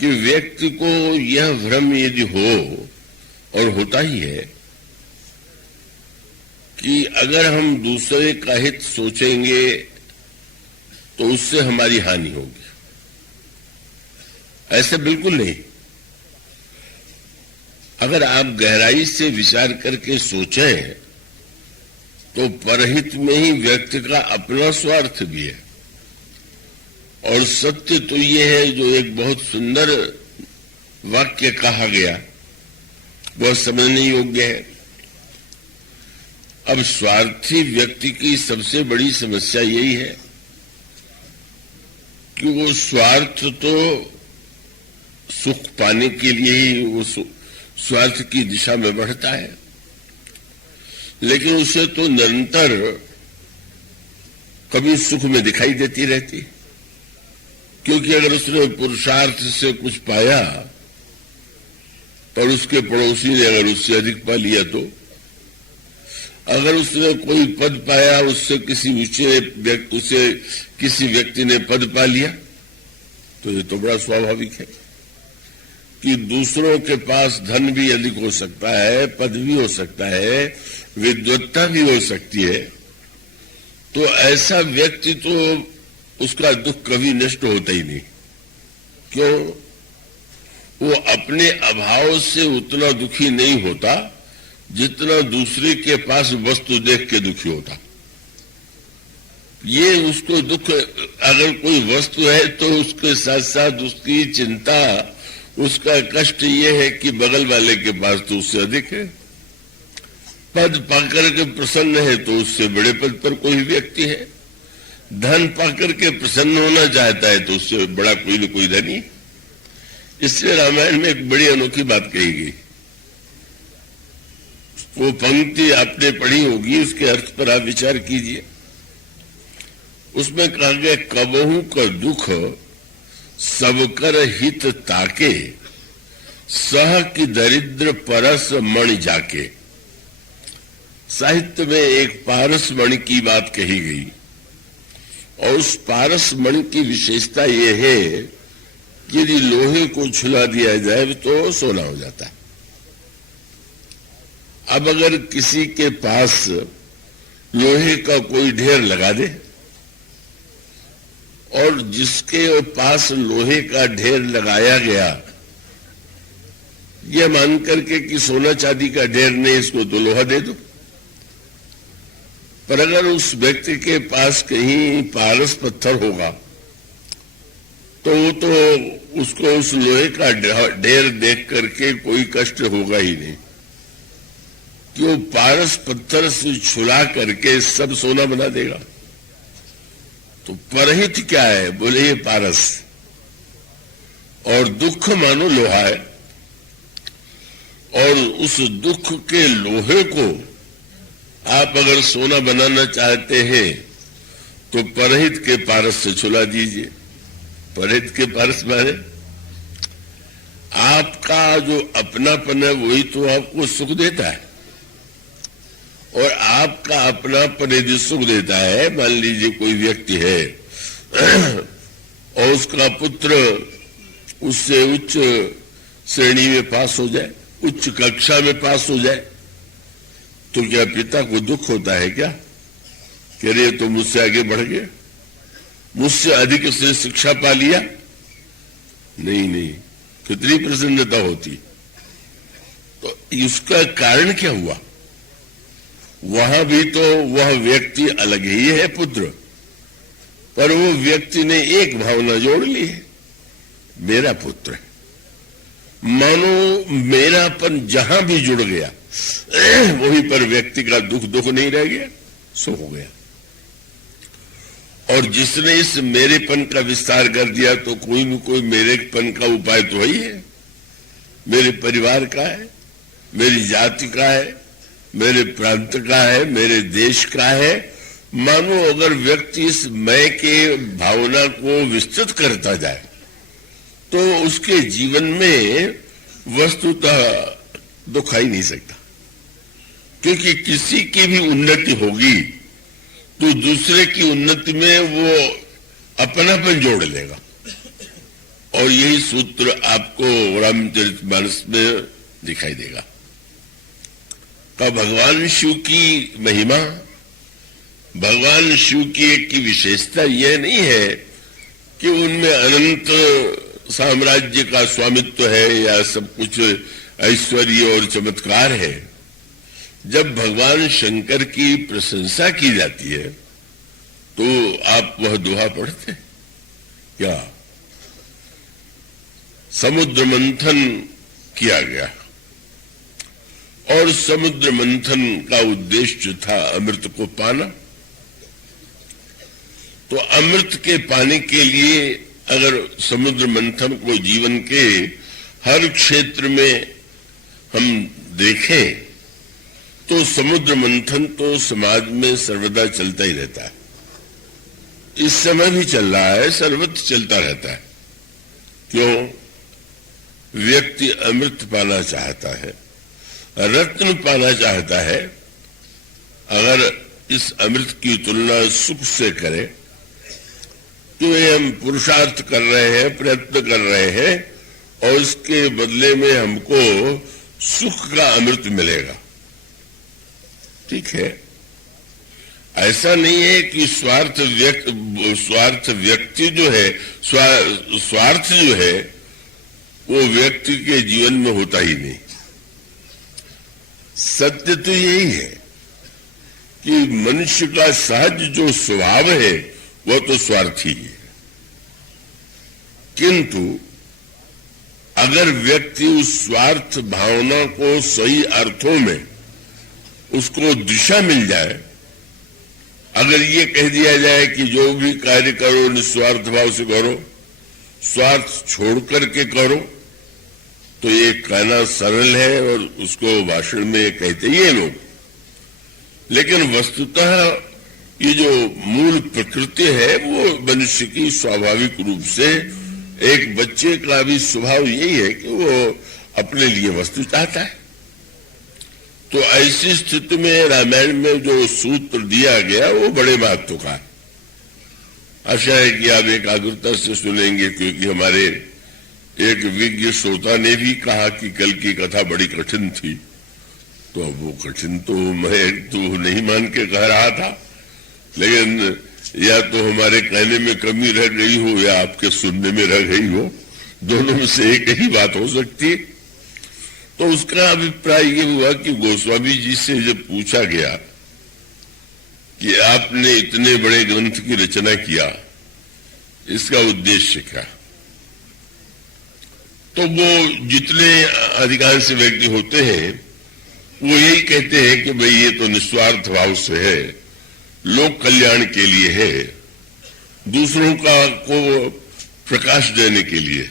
कि व्यक्ति को यह भ्रम यदि हो, और होता ही है, कि अगर हम दूसरे का हित सोचेंगे तो उससे हमारी हानि होगी। ऐसे बिल्कुल नहीं। अगर आप गहराई से विचार करके सोचें तो परहित में ही व्यक्ति का अपना स्वार्थ भी है। और सत्य तो ये है जो एक बहुत सुंदर वाक्य कहा गया, वह समझने योग्य है। अब स्वार्थी व्यक्ति की सबसे बड़ी समस्या यही है कि वो स्वार्थ तो सुख पाने के लिए ही वो स्वार्थ की दिशा में बढ़ता है, लेकिन उसे तो निरंतर कभी सुख में दिखाई देती रहती। क्योंकि अगर उसने पुरुषार्थ से कुछ पाया पर उसके पड़ोसी ने अगर उससे अधिक पा लिया, तो अगर उसने कोई पद पाया, उससे किसी व्यक्ति ने पद पा लिया, तो ये तो बड़ा स्वाभाविक है कि दूसरों के पास धन भी अधिक हो सकता है, पद भी हो सकता है, विद्वत्ता भी हो सकती है। तो ऐसा व्यक्ति तो उसका दुख कभी नष्ट होता ही नहीं। क्यों? वो अपने अभाव से उतना दुखी नहीं होता जितना दूसरे के पास वस्तु देख के दुखी होता। ये उसको दुख, अगर कोई वस्तु है तो उसके साथ साथ उसकी चिंता, उसका कष्ट ये है कि बगल वाले के पास तो उससे अधिक है। पद पाकर के प्रसन्न है तो उससे बड़े पद पर कोई व्यक्ति है। धन पाकर के प्रसन्न होना चाहता है तो उससे बड़ा कोई न कोई धनी। इसलिए रामायण में एक बड़ी अनोखी बात कही गई। वो पंक्ति आपने पढ़ी होगी, उसके अर्थ पर आप विचार कीजिए। उसमें कहा गया, कबहू का दुख सबकर हित ताके, सह की दरिद्र परस मणि जाके। साहित्य में एक पारस मणि की बात कही गई, और उस पारस मणि की विशेषता यह है कि यदि लोहे को छुला दिया जाए तो सोना हो जाता है। अब अगर किसी के पास लोहे का कोई ढेर लगा दे, और जिसके पास लोहे का ढेर लगाया गया, यह मान करके कि सोना चांदी का ढेर नहीं, इसको तो लोहा दे दो। पर अगर उस व्यक्ति के पास कहीं पारस पत्थर होगा तो वो तो उसको उस लोहे का ढेर देख करके कोई कष्ट होगा ही नहीं, कि वो पारस पत्थर से छुला करके सब सोना बना देगा। तो परहित क्या है? बोले ये पारस, और दुख मानो लोहा है। और उस दुख के लोहे को आप अगर सोना बनाना चाहते हैं तो परहित के पारस से छुला दीजिए। परहित के पारस माने आपका जो अपनापन है वही तो आपको सुख देता है। और आपका अपनापन यदि सुख देता है, मान लीजिए कोई व्यक्ति है और उसका पुत्र उससे उच्च श्रेणी में पास हो जाए, उच्च कक्षा में पास हो जाए, तो क्या पिता को दुख होता है क्या? कह रहे तो मुझसे आगे बढ़ गया, मुझसे अधिक से शिक्षा पा लिया? नहीं नहीं, कितनी प्रसन्नता होती। तो इसका कारण क्या हुआ? वहां भी तो वह व्यक्ति अलग ही है पुत्र, पर वो व्यक्ति ने एक भावना जोड़ ली है, मेरा पुत्र है। मानो मेरापन जहां भी जुड़ गया वहीं पर व्यक्ति का दुख दुख नहीं रह गया, सो हो गया। और जिसने इस मेरेपन का विस्तार कर दिया तो कोई न कोई मेरेपन का उपाय तो वही है। मेरे परिवार का है, मेरी जाति का है, मेरे प्रांत का है, मेरे देश का है। मानो अगर व्यक्ति इस मैं के भावना को विस्तृत करता जाए तो उसके जीवन में वस्तुतः दुख आ ही नहीं सकता। क्योंकि किसी की भी उन्नति होगी तो दूसरे की उन्नति में वो अपनापन जोड़ लेगा। और यही सूत्र आपको रामचरितमानस में दिखाई देगा। तो भगवान शिव की महिमा, भगवान शिव की एक की विशेषता यह नहीं है कि उनमें अनंत साम्राज्य का स्वामित्व है या सब कुछ ऐश्वर्य और चमत्कार है। जब भगवान शंकर की प्रशंसा की जाती है तो आप वह दोहा पढ़ते क्या? समुद्र मंथन किया गया और समुद्र मंथन का उद्देश्य था अमृत को पाना। तो अमृत के पाने के लिए अगर समुद्र मंथन को जीवन के हर क्षेत्र में हम देखें तो समुद्र मंथन तो समाज में सर्वदा चलता ही रहता है। इस समय भी चल रहा है, सर्वत्र चलता रहता है। क्यों? व्यक्ति अमृत पाना चाहता है, रत्न पाना चाहता है। अगर इस अमृत की तुलना सुख से करें तो ये हम पुरुषार्थ कर रहे हैं, प्रयत्न कर रहे हैं और इसके बदले में हमको सुख का अमृत मिलेगा। ठीक है, ऐसा नहीं है कि स्वार्थ व्यक्ति जो है, स्वार्थ जो है वो व्यक्ति के जीवन में होता ही नहीं। सत्य तो यही है कि मनुष्य का सहज जो स्वभाव है वह तो स्वार्थी है। किंतु अगर व्यक्ति उस स्वार्थ भावना को सही अर्थों में उसको दिशा मिल जाए, अगर ये कह दिया जाए कि जो भी कार्य करो निस्वार्थ भाव से करो, स्वार्थ छोड़ करके करो, तो ये कहना सरल है और उसको भाषण में कहते ये लोग। लेकिन वस्तुतः ये जो मूल प्रकृति है वो मनुष्य की स्वाभाविक रूप से, एक बच्चे का भी स्वभाव यही है कि वो अपने लिए वस्तु चाहता है। तो ऐसी स्थिति में रामायण में जो सूत्र दिया गया वो बड़े महत्व का है। आशा है कि आप एकाग्रता से सुनेंगे, क्योंकि हमारे एक विज्ञ श्रोता ने भी कहा कि कल की कथा बड़ी कठिन थी। तो अब वो कठिन तो मैं तो नहीं मान के कह रहा था, लेकिन या तो हमारे कहने में कमी रह गई हो या आपके सुनने में रह गई हो, दोनों में से एक ही बात हो सकती है। तो उसका अभिप्राय ये हुआ कि गोस्वामी जी से जब पूछा गया कि आपने इतने बड़े ग्रंथ की रचना किया, इसका उद्देश्य क्या? तो वो जितने अधिकांश व्यक्ति होते हैं वो यही कहते हैं कि भाई ये तो निस्वार्थ भाव से है, लोक कल्याण के लिए है, दूसरों को प्रकाश देने के लिए।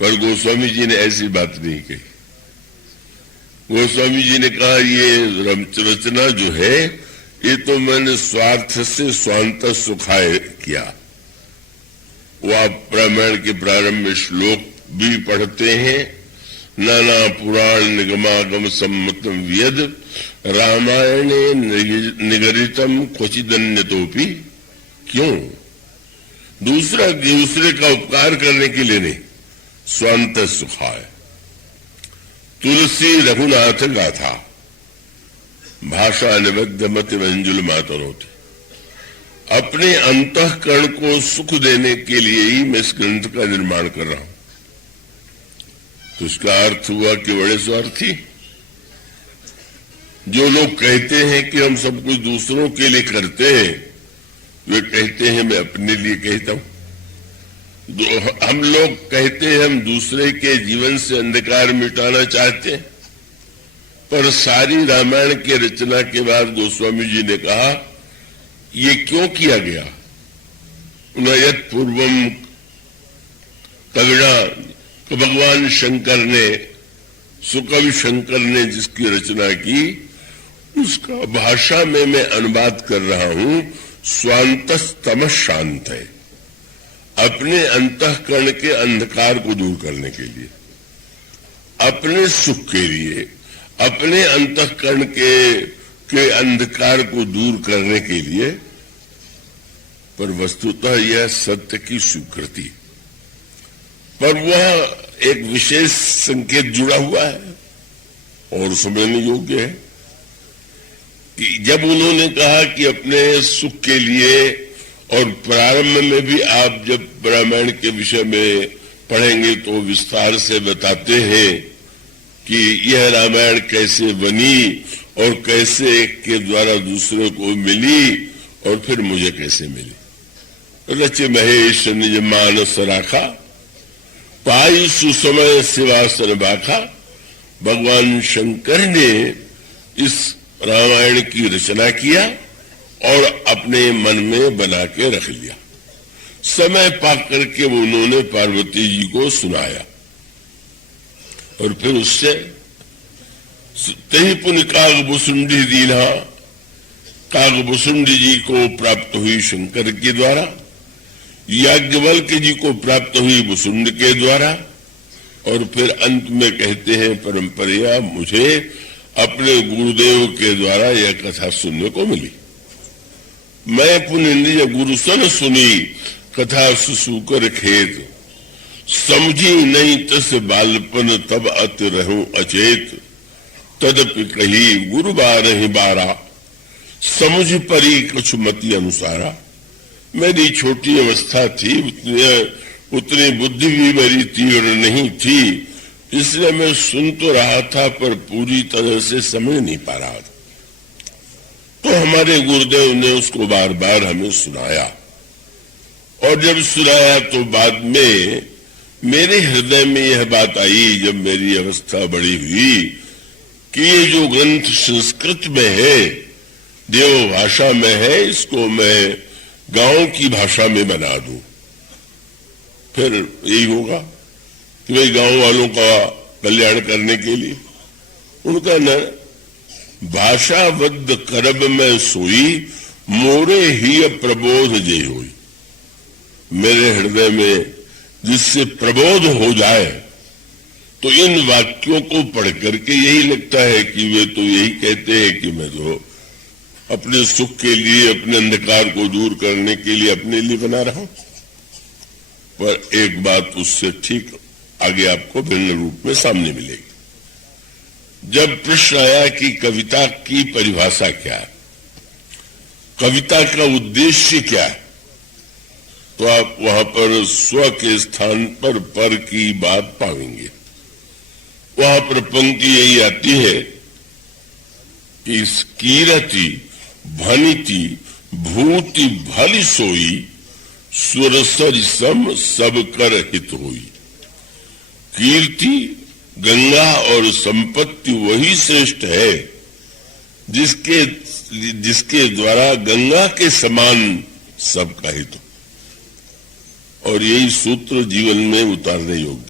पर गोस्वामी जी ने ऐसी बात नहीं कही। गोस्वामी जी ने कहा ये रचना जो है ये तो मैंने स्वार्थ से स्वांत सुखाय किया। वो आप रामायण के प्रारंभ में श्लोक भी पढ़ते हैं, नाना पुराण निगमागम सम्मतम व्यद रामायणे निगरितम क्वचिदन्यतोपि। क्यों? दूसरे का उपकार करने के लिए नहीं, स्वांत सुखाय। तुलसी रघुनाथ गाथा भाषा निबद्ध मत मंजुल मातनोति। अपने अंतःकरण को सुख देने के लिए ही मैं इस ग्रंथ का निर्माण कर रहा हूं। तो इसका अर्थ हुआ कि बड़े स्वार्थी जो लोग कहते हैं कि हम सब कुछ दूसरों के लिए करते हैं, वे कहते हैं मैं अपने लिए कहता हूं। हम लोग कहते हैं हम दूसरे के जीवन से अंधकार मिटाना चाहते हैं, पर सारी रामायण की रचना के बाद गोस्वामी जी ने कहा ये क्यों किया गया? यत् पूर्वम कविड़ा, भगवान शंकर ने, सुकवि शंकर ने जिसकी रचना की, उसका भाषा में मैं अनुवाद कर रहा हूं। स्वांतस्तम शांत है, अपने अंतःकरण के अंधकार को दूर करने के लिए, अपने सुख के लिए, अपने अंतःकरण के अंधकार को दूर करने के लिए। पर वस्तुतः यह सत्य की स्वीकृति। पर वह एक विशेष संकेत जुड़ा हुआ है और समझने योग्य है कि जब उन्होंने कहा कि अपने सुख के लिए, और प्रारंभ में भी आप जब रामायण के विषय में पढ़ेंगे तो विस्तार से बताते हैं कि यह रामायण कैसे बनी और कैसे एक के द्वारा दूसरे को मिली और फिर मुझे कैसे मिली। रचे महेश निज मानस राखा, पाई सुसमय सिवासन बाखा। भगवान शंकर ने इस रामायण की रचना किया और अपने मन में बना के रख लिया। समय पाकर के उन्होंने पार्वती जी को सुनाया और फिर उससे तही पुण्य कागभुसुंडी दीना, कागभुसुंडी जी को प्राप्त हुई शंकर के द्वारा, याज्ञवल्क्य जी को प्राप्त हुई भुसुंड के द्वारा, और फिर अंत में कहते हैं परंपरा मुझे अपने गुरुदेव के द्वारा यह कथा सुनने को मिली। मैं पुण्य निज गुरु सन सुनी, कथा सुसूकर खेत। समझी नहीं तस बालपन तब अत रहूं अचेत, तदपि कही गुरु बारहि बारा, समझ परी कुछ मति अनुसारा। मेरी छोटी अवस्था थी, उतनी बुद्धि भी मेरी तीव्र नहीं थी, इसलिए मैं सुन तो रहा था पर पूरी तरह से समझ नहीं पा रहा था। तो हमारे गुरुदेव ने उसको बार बार हमें सुनाया, और जब सुनाया तो बाद में मेरे हृदय में यह बात आई, जब मेरी अवस्था बड़ी हुई, कि ये जो ग्रंथ संस्कृत में है, देव भाषा में है, इसको मैं गांव की भाषा में बना दूं, फिर यही होगा कि भाई गांव वालों का कल्याण करने के लिए। उनका न भाषाबद्ध करब में सोई, मोरे ही प्रबोध जे होई। मेरे हृदय में जिससे प्रबोध हो जाए तो इन वाक्यों को पढ़ करके यही लगता है कि वे तो यही कहते हैं कि मैं तो अपने सुख के लिए, अपने अंधकार को दूर करने के लिए अपने लिए बना रहा हूं। पर एक बात उससे ठीक आगे आपको भिन्न रूप में सामने मिलेगी। जब प्रश्न आया कि कविता की परिभाषा क्या है, कविता का उद्देश्य क्या है, तो आप वहां पर स्व के स्थान पर की बात पाएंगे। वहां पर पंक्ति यही आती है कि कीरति भनिति भूति भली सोई, सुरसर सम सब कर हित होई। कीर्ति, गंगा और संपत्ति वही श्रेष्ठ है जिसके द्वारा गंगा के समान सबका हित हो। और यही सूत्र जीवन में उतारने योग्य।